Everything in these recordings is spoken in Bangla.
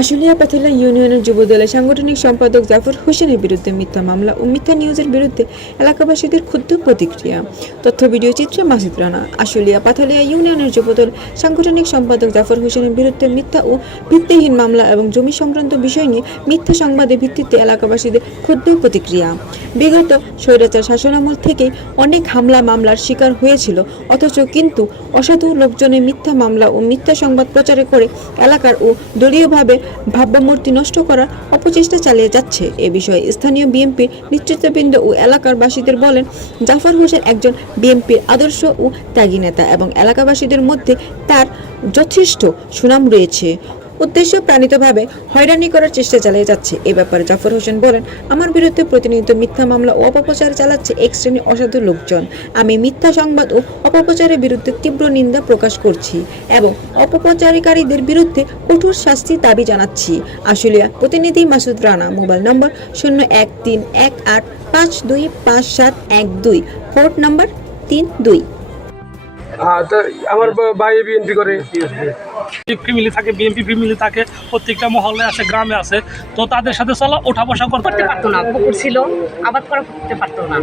আশুলিয়া পাথলা ইউনিয়নের যুবদলের সাংগঠনিক সম্পাদক জাফর হোসেনের বিরুদ্ধে মিথ্যা মামলা ও মিথ্যা নিউজের বিরুদ্ধে এলাকাবাসীদের ক্ষুদ্র প্রতিক্রিয়া। তথ্য, ভিডিও চিত্রে মাসিদ রানা। আশুলিয়া পাথালিয়া ইউনিয়নের যুবদল সাংগঠনিক সম্পাদক জাফর হোসেনের বিরুদ্ধে মিথ্যা ও ভিত্তিহীন মামলা এবং জমি সংক্রান্ত বিষয় নিয়ে মিথ্যা সংবাদের ভিত্তিতে এলাকাবাসীদের ক্ষুদ্র প্রতিক্রিয়া। বিগত স্বৈরাচার শাসনামল থেকেই অনেক হামলা মামলার শিকার হয়েছিল, অথচ কিন্তু অসাধু লোকজনের মিথ্যা মামলা ও মিথ্যা সংবাদ প্রচারে করে এলাকার ও দলীয়ভাবে ভাবমূর্তি নষ্ট করার অপচেষ্টা চালিয়ে যাচ্ছে। এ বিষয়ে স্থানীয় বিএনপির নেতৃত্ববৃন্দ ও এলাকার বাসীদের বলেন, জাফর হোসেন একজন বিএনপির আদর্শ ও ত্যাগী নেতা এবং এলাকাবাসীদের মধ্যে তার যথেষ্ট সুনাম রয়েছে। উদ্দেশ্য প্রাণিতভাবে হয়রানি করার চেষ্টা চালিয়ে যাচ্ছে। এ ব্যাপারে জাফর হোসেন বলেন, আমার বিরুদ্ধে প্রতিনিয়ত মিথ্যা মামলা ও অপপ্রচার চালাচ্ছে এক শ্রেণি অসাধু লোকজন। আমি মিথ্যা সংবাদ ও অপপ্রচারের বিরুদ্ধে তীব্র নিন্দা প্রকাশ করছি এবং অপপ্রচারকারীদের বিরুদ্ধে কঠোর শাস্তির দাবি জানাচ্ছি। আশুলিয়া, প্রতিনিধি মাসুদ রানা, মোবাইল নম্বর শূন্য এক তিন এক আট পাঁচ দুই পাঁচ সাত এক দুই পোর্ট নম্বর তিন দুই। আমার ভাই বিএনপি করে। ফ্যামিলি থাকে বিএনপি ফ্যামিলি থাকে প্রত্যেকটা মহলে আছে গ্রামে আছে তো তাদের সাথে চলা ওঠা বসা করতে পারতো না পুকুর ছিল আবাদ করা করতে পারতো না।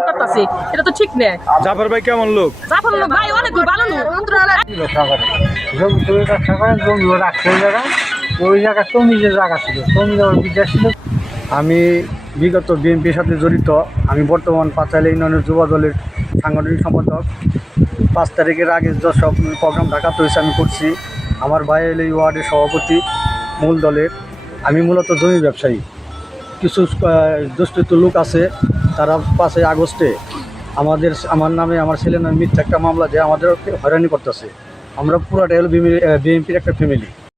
করতেছি এটা তো ঠিক নেই। জাফর ভাই কেমন লোক? জাফর ভাই অনেক ভালো লোক। জমি জমি রাখছে ওই ওই জায়গা জমি যে জায়গা ছিল জমি বিদ্যা ছিল আমি বিগত বিএনপির সাথে জড়িত, আমি বর্তমান পাঁচালী ইউনিয়নের যুব দলের সাংগঠনিক সম্পাদক। পাঁচ তারিখের আগে সব প্রোগ্রাম ঢাকাতে হয়েছে, আমি করছি। আমার ভাই হলো এই ওয়ার্ডের সভাপতি, মূল দলের। আমি মূলত জমি ব্যবসায়ী। কিছু দুষ্কৃত লোক আছে, তারা পাঁচই আগস্টে আমাদের, আমার নামে আমার ছেলের নামে মিথ্যা একটা মামলা দিয়ে আমাদের হয়রানি করতেছে। আমরা পুরাটাই হলো বিএনপির একটা ফ্যামিলি